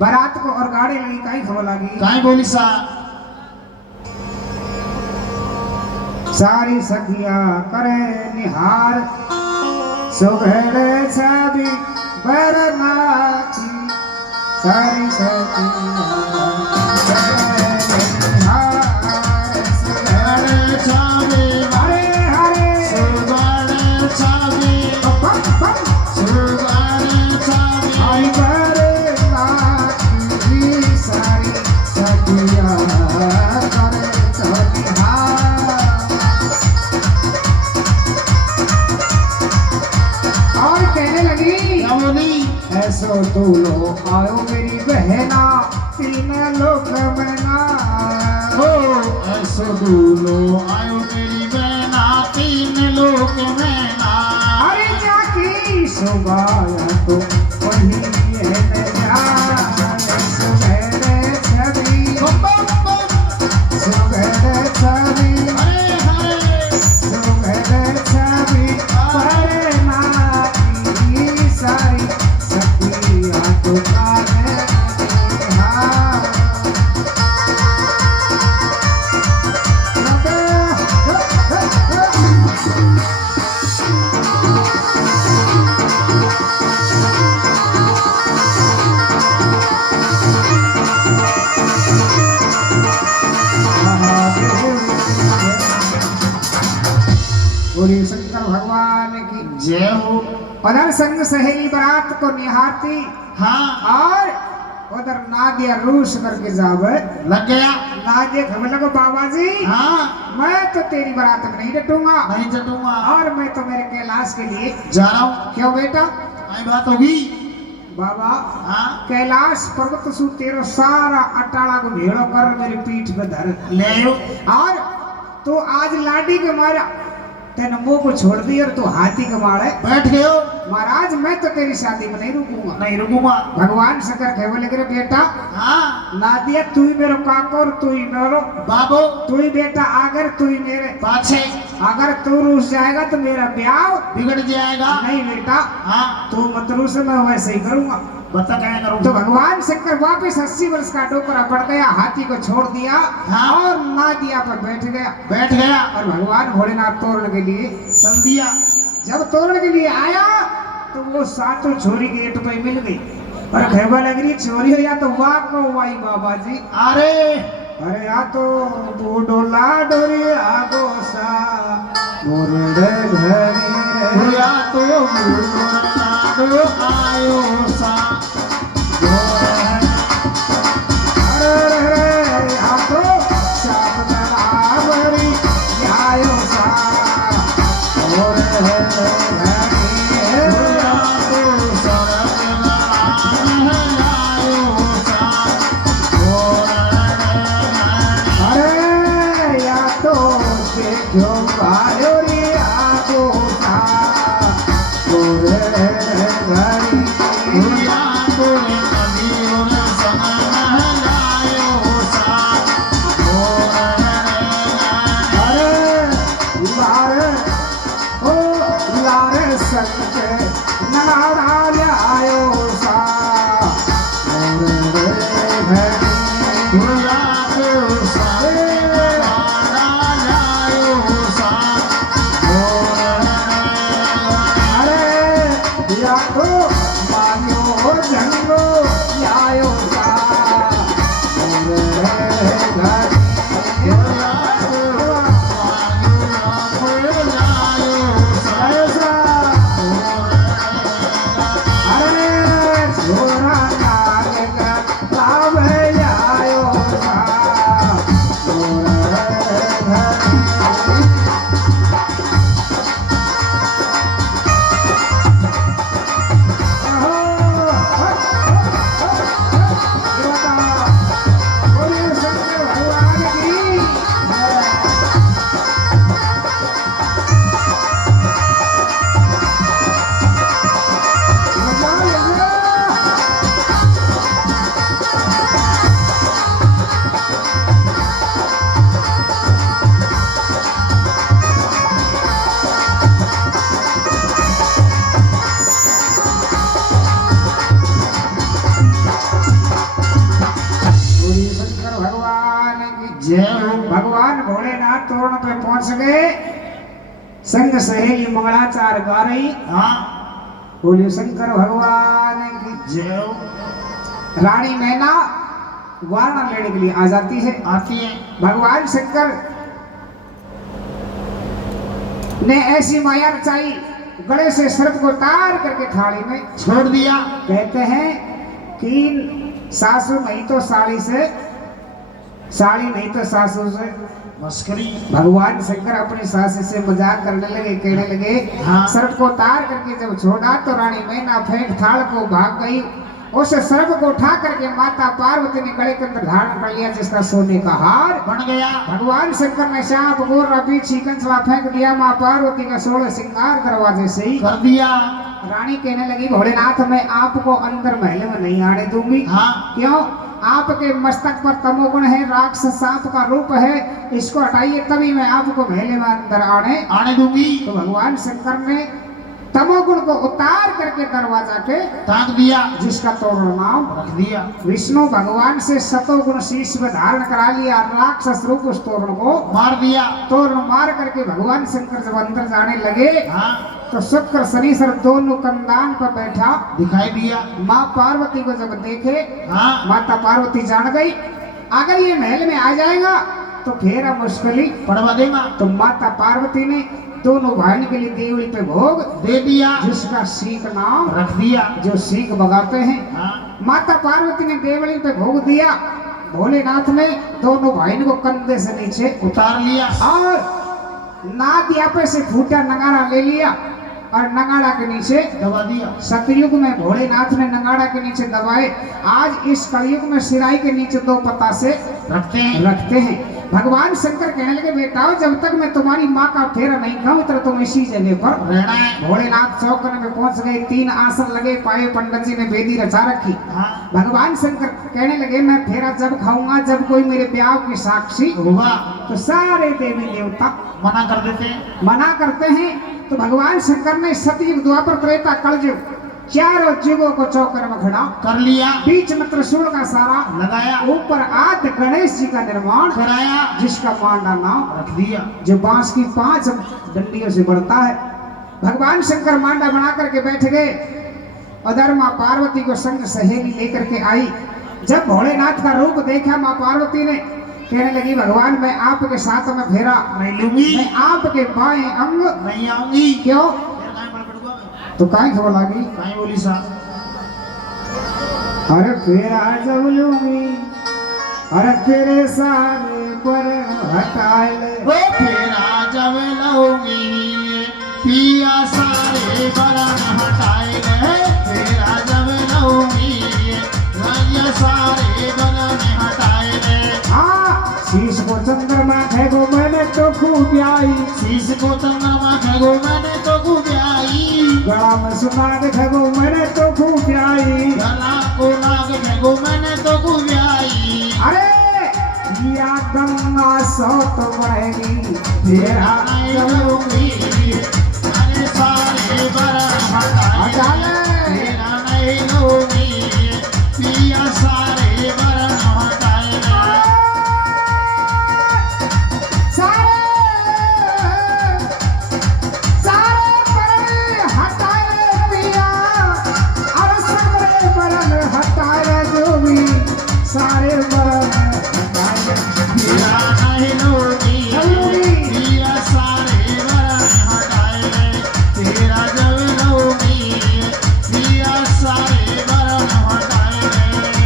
बारात को और गाड़ी लगी, कहीं खबर लगी काहे बोली सा सारी सखिया करे निहार, सुघड़ छवि बरनाती, सारी सखिया करे निहार, सुघड़ छवि हरे हरे दूलो आयो मेरी बहना तीन लोक मना ओ ऐसो दूलो आयो मेरी बहना तीन लोक में ना अरे जाकी सुबाया तो वही है नजारे सुबह छवि बम बम बम सुबह छवि अरे हाय सुबह छवि पर नाती सारी सखिया तो काने बोलिए शंकर भगवान की जय हो उधर संग सहेली बारात को निहारती हाँ और उधर नादिया रूस करके जावे लग गया नादिया खबर लगो बाबा जी हाँ मैं तो तेरी बारात में नहीं डटूंगा नहीं चटूंगा और मैं तो मेरे कैलाश के लिए जा रहा हूँ क्यों बेटा आई बात होगी बाबा हाँ कैलाश पर्वत सु तेरो सारा अटाला को भेड़ो कर मेरी पीठ पे धर ले आयो और तो आज लाडी के मारा तेने मुंह को छोड़ दी और तू हाथी के मारे बैठ गए हो महाराज मैं तो तेरी शादी में नहीं रुकूंगा नहीं रुकूंगा भगवान शंकर कहे बोले करे बेटा हाँ नादिया तू ही मेरो काकोर तू ही मेरो बाबो तू ही बेटा अगर तू ही मेरे पाछे अगर तू रूस जाएगा तो मेरा ब्याह बिगड़ जाएगा नहीं बेटा हाँ तू मत रूस मैं वैसे ही करूंगा बता क्या करूँ तो भगवान शंकर वापस 80 वर्ष का डोकरा पड़ गया हाथी को छोड़ दिया हाँ। और नादिया पर बैठ गया बैठ गया और भगवान भोलेनाथ तोरण के लिए चल दिया जब तोरण के लिए आया तो वो सातों छोरी गेट पे मिल गई और कहवा लग रही चोरी हो या तो वाह को वाई बाबा जी अरे अरे या तो बूढ़ो लाडोरी आगो सा मोरडे घरी या तो मुर्नाडो आयो सा अरे या तो साप दलावरी आयो सा मोरडे घरी या तो सरग आयो सा अरे या तो देखो आयो रे आगो सा मोरडे घरी या तो नदियों संग आयो सा अरे लारे ओ लारे संके नारा आयो सा मोरे घरी या तो अरे या तो मान्यो जंगो आयो सा मोरे घरी ऐसा अरे छोरा नाग का लाभ आयो सा मोरे घरी शंकर भगवान की जय हो भगवान भोलेनाथ तोरण पे पहुंच गए संग सहेली मंगलाचार गा रही हाँ बोलिए शंकर भगवान की जय हो रानी मैना वारणा लेने के लिए आ जाती है आती है भगवान शंकर ने ऐसी माया रचाई गले से सर्प को तार करके थाली में छोड़ दिया कहते हैं कि सासू नहीं तो साड़ी से साड़ी नहीं तो सासू से मस्करी भगवान शंकर अपनी सास से मजाक करने लगे कहने लगे हाँ। सर्प को तार करके जब छोड़ा तो रानी मैना फेंक थाल को भाग गई उस सर्प को उठा करके माता पार्वती ने गले के अंदर धारण कर लिया, जिसका सोने का हार बन गया। भगवान शंकर ने सांप गोर रबी छीकन सला फेंक दिया। माँ पार्वती का 16 श्रृंगार दरवाजे से ही कर दिया। रानी कहने लगी भोलेनाथ मैं आपको अंदर महल में नहीं आने दूंगी। हाँ क्यों? आपके मस्तक पर तमोगुण है, राक्षस सांप का रूप है, इसको हटाइए तभी मैं आपको महल में अंदर आने दूंगी। तो भगवान शंकर ने तमोगुण को उतार करके दरवाजा के ताक दिया, जिसका तोरण नाम रख दिया। विष्णु भगवान से सतोगुण शीश में धारण करा लिया, राक्षस रूप उस तोरण को मार दिया। तोरण मार करके भगवान शंकर जब अंदर जाने लगे हाँ तो शुक्र शनिश्चर दोनों कंदान पर बैठा दिखाई दिया। माँ पार्वती को जब देखे हाँ माता पार्वती जान गई अगर ये महल में आ जाएगा तो फेरा मुश्किल ही पड़वा देगा। तो माता पार्वती ने दोनों भाई के लिए देवली पे भोग दे दिया, जिसका सीख नाम रख दिया। जो सीख बगाते हैं हाँ माता पार्वती ने देवली पे भोग दिया। भोलेनाथ ने दोनों भाई को कंधे से नीचे उतार लिया और नाद यापे से फूटा नगाड़ा ले लिया और नगाड़ा के नीचे दबा दिया। सतयुग में भोलेनाथ ने नगाड़ा के नीचे दबाए। आज इस कलयुग में सिराई के नीचे 2 पत्ता से रखते हैं। भगवान शंकर कहने लगे बेटाओ जब तक मैं तुम्हारी माँ का फेरा नहीं खाऊं तब तुम इसी जगह पर रहना है। भोलेनाथ चौकन में पहुंच गए, 3 आसन लगे, पाए पंडित जी ने बेदी रचा रखी। हाँ भगवान शंकर कहने लगे मैं फेरा जब खाऊंगा जब कोई मेरे ब्याह की साक्षी होगा। तो सारे देवी देवता मना कर देते हैं। मना करते हैं। तो भगवान शंकर ने सतयुग द्वापर त्रेता कलयुग चारों युगों को चौकर में खड़ा कर लिया, बीच में त्रिशूल का सारा लगाया, ऊपर आद्य गणेश जी का निर्माण कराया, जिसका मांडा नाम रख दिया। जो बांस की 5 डंडियों से बढ़ता है। भगवान शंकर मांडा बना करके बैठ गए। उधर माँ पार्वती को संग सहेली लेकर के आई। जब भोलेनाथ का रूप देखा माँ पार्वती ने कहने लगी भगवान मैं आपके साथ में फेरा नहीं लूंगी, मैं आपके बाएं अंग नहीं आऊंगी। क्यों? तो काहे खबर लागी? काहे बोली सा? अरे फेरा जब लूंगी अरे तेरे सारे पर हटाए ले। ओ फेरा जब लूंगी पिया सारे बरन हटाए ले। फेरा जब लूंगी रंग सारे बरन हटाए ले। हाँ शीश को चंद्रमा खेगो मैंने तो खूब आई, शीश को चंद्रमा खेगो मैंने तो खूब आई। गला में सुनाग खेगो मैंने तो खूब आई। गला को नाग खेगो मैंने तो खूब आई। अरे या गंगा सौत बहेगी फेरा नहीं लूंगी अरे सारे बरन हटाए ले। फेरा नहीं लूंगी पिया सारे बरन हटाए ले। सारे बरन हटाए फेरा नहीं लूंगी पिया सारे बरन हटाए ले। फेरा जब लूंगी पिया सारे बरन हटाए ले।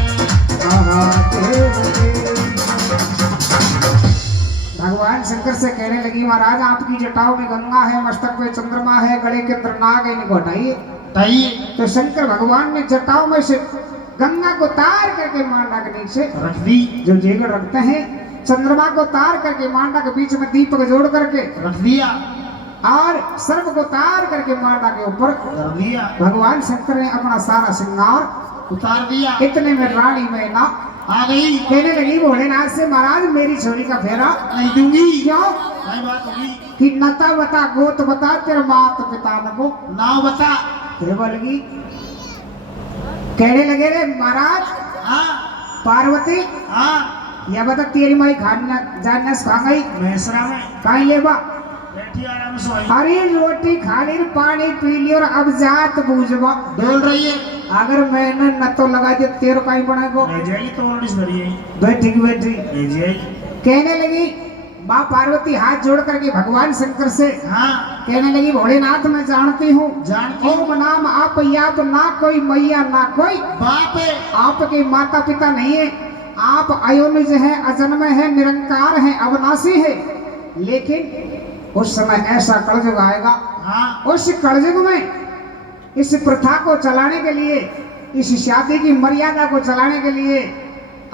भगवान शंकर से कहने लगी महाराज आपकी जटाओं में गंगा है, मस्तक पे चंद्रमा है, गले के अंदर नाग है, इनको हटाइए। तो शंकर भगवान ने जटाओं में से गंगा को तार करके मांडा के नीचे रख दी, जो जेगड़ रखते हैं, चंद्रमा को तार करके मांडा के बीच में दीपक जोड़ करके रख दिया, और सर्प को तार करके मांडा के ऊपर कर दिया। भगवान शंकर ने अपना सारा श्रृंगार उतार दिया। इतने में रानी मैना आ गई। कहने लगी भोलेनाथ से महाराज मेरी छोरी का फेरा नहीं दूंगी। क्यों? नहीं बात होगी। कि नता बता गोत बता तेरे मात पिता को नाव बता। बोलेगी कहने लगे रे महाराज हाँ पार्वती हाँ या बता तेरी माई खाना जानना कहाँ गई? मैसरा में कहीं ले बा बैठी आराम से सोई। हरी रोटी खा ली पानी पी ली और अब जात बूझबा डोल रही है। अगर मैंने न तो लगा दिया तेरे कहीं बनेगो। ले जाएगी तो और नहीं भरी है। बैठी की बैठी ले जाएगी। कहने लगी माँ पार्वती हाथ जोड़ करके भगवान शंकर से हाँ कहने लगी भोलेनाथ मैं जानती हूँ जानती हूँ। ओम नाम आप याप ना कोई मैया ना कोई बाप है। आपके माता पिता नहीं है, आप अयोनिज है, अजन्मय है, निरंकार है, अविनाशी है। लेकिन उस समय ऐसा कलयुग आएगा, हाँ उस कलयुग में इस प्रथा को चलाने के लिए इस शादी की मर्यादा को चलाने के लिए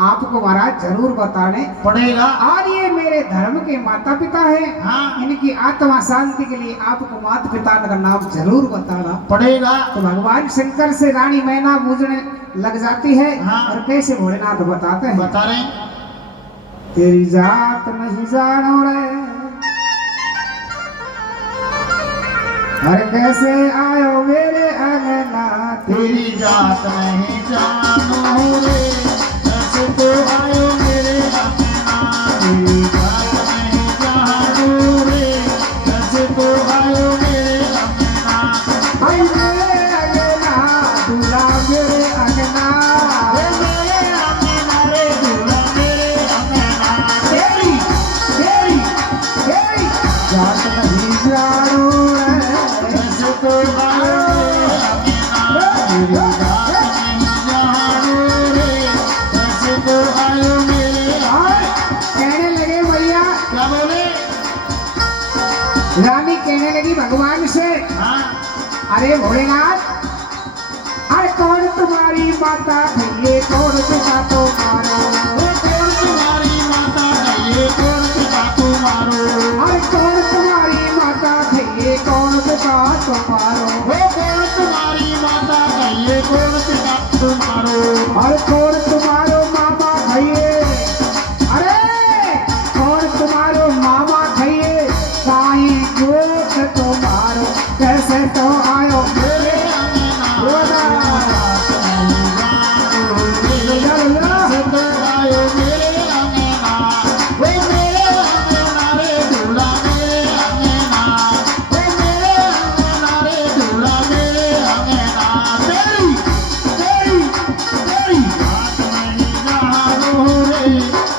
आपको महाराज जरूर बताने पड़ेगा। और ये मेरे धर्म के माता पिता हैं। हाँ। इनकी आत्मा शांति के लिए आपको माता पिता का नाम जरूर बताना पड़ेगा। तो भगवान शंकर से रानी मैना बूझने लग जाती है। हाँ। और कैसे भोलेनाथ बताते हैं, बता रहे तेरी जात नहीं जानो रे, हर कैसे आयो मेरे अंगना, तेरी जात नहीं जानू रे, कैसे तो आयो मेरे अंगना। तेरी जात नहीं जानू रे, कैसे तो आयो मेरे अंगना। आई मेरे अंगना दूल्हा मेरे अंगना, हे मेरे अंगना रे दूल्हा मेरे अंगना। तेरी तेरी तेरी जात नहीं जानो रे, कैसे तो आयो मेरे अंगना। तेरी जात नहीं जानू रे, कैसे तो आयो मेरे अंगना। और कहने लगे भैया, क्या बोले? रानी कहने लगी भगवान से, हाँ। अरे भोलेनाथ, अरे कौन तुम्हारी माता भैये, कौन पिता तुम्हारा, वो कौन तुम्हारी माता कहिए, कौन पिता तुम्हारो। अरे कौन तुम्हारी माता भैये, कौन पिता तुम्हारो, वो कौन तुम्हारी माता कहिए, कौन पिता तुम्हारो। अरे कौन तुम्हारो मामा भैये, अरे कौन तुम्हारो मामा भैये, साई गोत तुम्हारो, कैसे तो आयो मेरे अंगना बोला। नहीं जानू रे, कैसे तो आयो मेरे अंगना। वो मेरे अंगना रे दूल्हा मेरे अंगना। वो मेरे अंगना रे दूल्हा मेरे अंगना। तेरी तेरी तेरी बात नहीं जानू रे,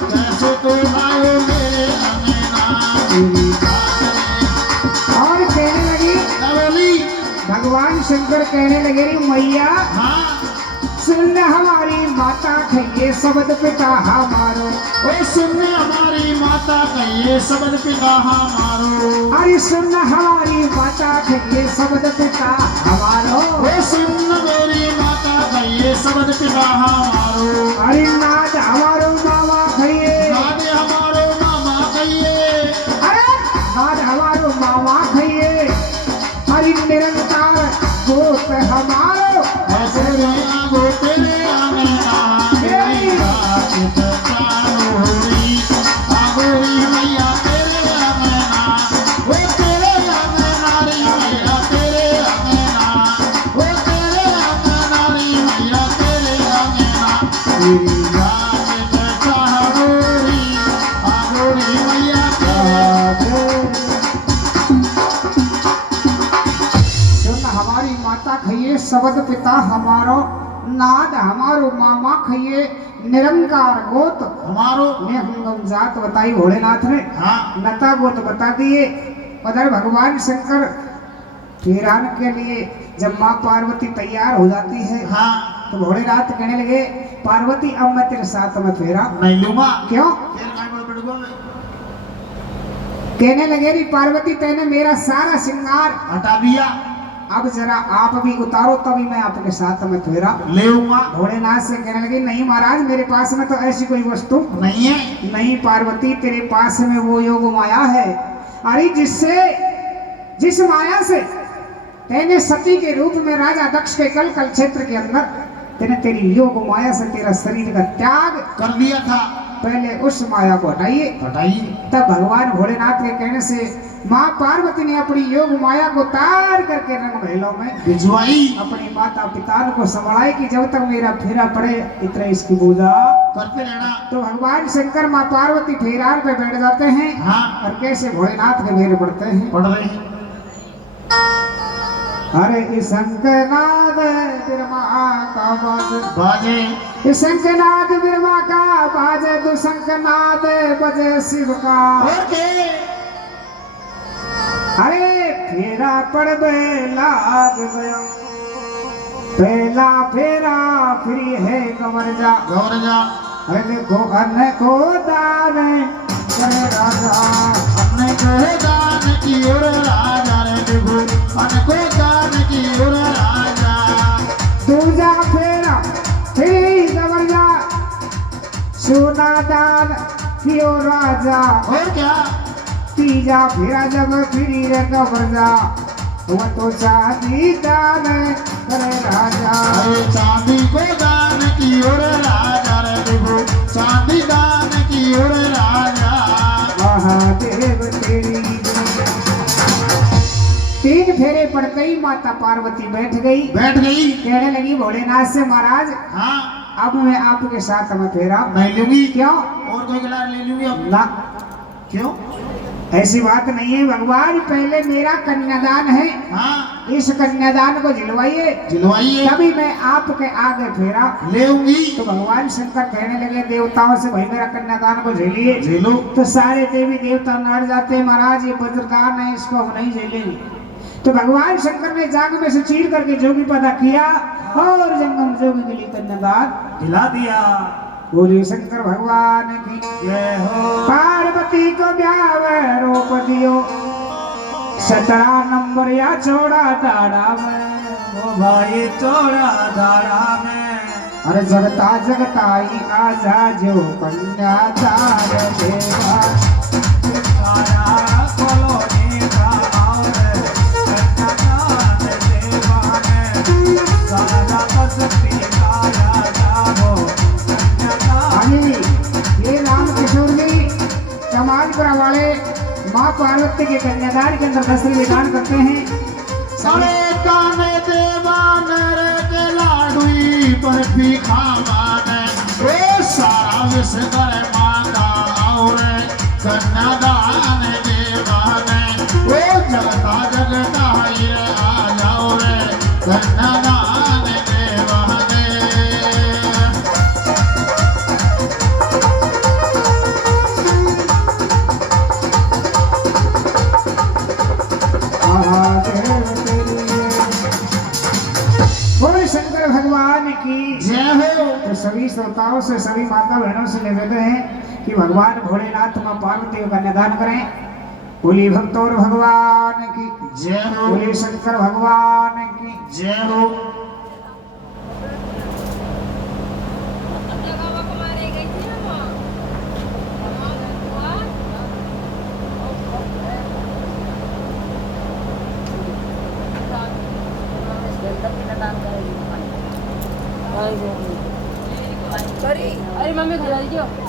कैसे तो आयो मेरे अंगना। तेरी बात नहीं। और कहने लगी, क्या बोली? भगवान शंकर कहने लगे रे मैया, हाँ। सुन हमारी माता कहिए शब्द पिता हमारो, ओ सुन हमारी माता कहिए शब्द पिता हमारो। अरे सुन हमारी माता कहिए शब्द पिता हमारो, ओ सुन मेरी माता कहिए शब्द पिता हमारो। अरे नाद हमारो मामा कहिए, नादे हमारो मामा कहिए। अरे नाद हमारो मामा कहिए, अरे निरंकार गोत हमारो, ऐसे आगो तेरे अंगना मेरी बात जानू री। आगो री मैया तेरे अंगना, वो तेरे अंगना री मैया तेरे अंगना। वो तेरे अंगना री मैया तेरे अंगना। तेरी बात जानू री, आगो री मैया तेरे। सुन हमारी माता कहिए शब्द पिता हमारो, नाद हमारो मामा कहिए निरंकार गोत हमारो। ने हम जात बताई भोलेनाथ ने, हाँ। नता गोत बता दिए। उधर भगवान शंकर फेरान के लिए जब माँ पार्वती तैयार हो जाती है, हाँ। तो भोलेनाथ कहने लगे, पार्वती अब मैं तेरे साथ में फेरा नहीं लूंगा। क्यों? तेरे काय बड़ बड़ गो कहने लगे री पार्वती, तेने मेरा सारा श्रृंगार हटा दिया। अब जरा आप भी उतारो तभी मैं आपके साथ में फेरा लेऊंगा। भोलेनाथ से कहने लगे, नहीं महाराज, मेरे पास में तो ऐसी कोई वस्तु नहीं है। नहीं पार्वती, तेरे पास में वो योग माया है, अरे जिस माया से तेने सती के रूप में राजा दक्ष के कल क्षेत्र के अंदर तेने तेरी योग माया से तेरा शरीर का त्याग कर दिया था। पहले उस माया को हटाइए। हटाइए। तब भगवान भोलेनाथ के कहने से माँ पार्वती ने अपनी योग माया को तार करके रंग महलों में भिजवाई। अपनी माता पिता को संभालाई कि जब तक मेरा फेरा पड़े इतना इसकी पूजा करते रहना। तो भगवान शंकर माँ पार्वती फेरार पे बैठ जाते हैं। हाँ। और कैसे भोलेनाथ के बेर पड़ते हैं, पढ़ रहे हैं। अरे शंकरनाथ बिरमा का बाजे, बाजे शंकरनाथ बिरमा का बाजे, दो शंकरनाथ बजे शिव का। और के अरे फेरा पड़बे लाग गयो, पहला फेरा फ्री है कमर जा, गौर जा। अरे देखो अन्न को दान करे राजा, हमने को दान की ओर राजा रे देखो, अन को दान की ओर राजा। दूजा फेरा सोना दान कियो राजा और क्या तीजा फिरा जब फिरी रे कब्रजा वो तो चांदी दान करे राजा अरे चांदी को दान की ओर राजा रे देखो चांदी दान की ओर राजा महादेव तेरी तीन फेरे पड़ते ही माता पार्वती बैठ गई कहने लगी भोलेनाथ से महाराज हाँ अब मैं आपके साथ में फेरा नहीं लूंगी क्यों और कोई गिलास ले लूंगी अब ना क्यों ऐसी बात नहीं है भगवान पहले मेरा कन्यादान है हाँ इस कन्यादान को झिलवाइए जिलवाइए तभी मैं आपके आगे फेरा लेऊंगी तो भगवान शंकर कहने लगे देवताओं से भाई मेरा कन्यादान को झेलिए झेलो तो सारे देवी देवता नार जाते हैं महाराज ये वज्रदान है इसको हम नहीं झेलेंगे तो भगवान शंकर ने जाग में से चीर करके जोगी पैदा किया और जंगम जोगी के लिए कन्यादान दिला दिया बोलिए शंकर भगवान की जय हो पार्वती को ब्याह रोप दियो 17 नंबर या चौड़ा दाड़ा में ओ भाई चौड़ा धारा में अरे जगता जगताई आजा जो कन्यादान देवा सारा कॉलोनी का और कन्यादान देवा ने सारा बस्ती का राजा हो कन्यादान ये राम किशोर जी कमालपुरा वाले माँ पार्वती के कन्यादान के अंदर 10 विधान करते हैं अरे काने देवान रे के लाडुई पर भी खावान ओ सारा विश्व करे मांगा और कन्यादान देवान ओ जगता जगता ये आ जाओ रे कन्यादान देवान महादेव तेरी बोले शंकर भगवान की जय हो तो सभी श्रोताओं से सभी माता बहनों से निवेदन है कि भगवान भोलेनाथ मां पार्वती का कन्यादान करें बोली भक्तों भगवान की जय हो बोले शंकर भगवान की जय हो अरे मम्मी खिला दीजिए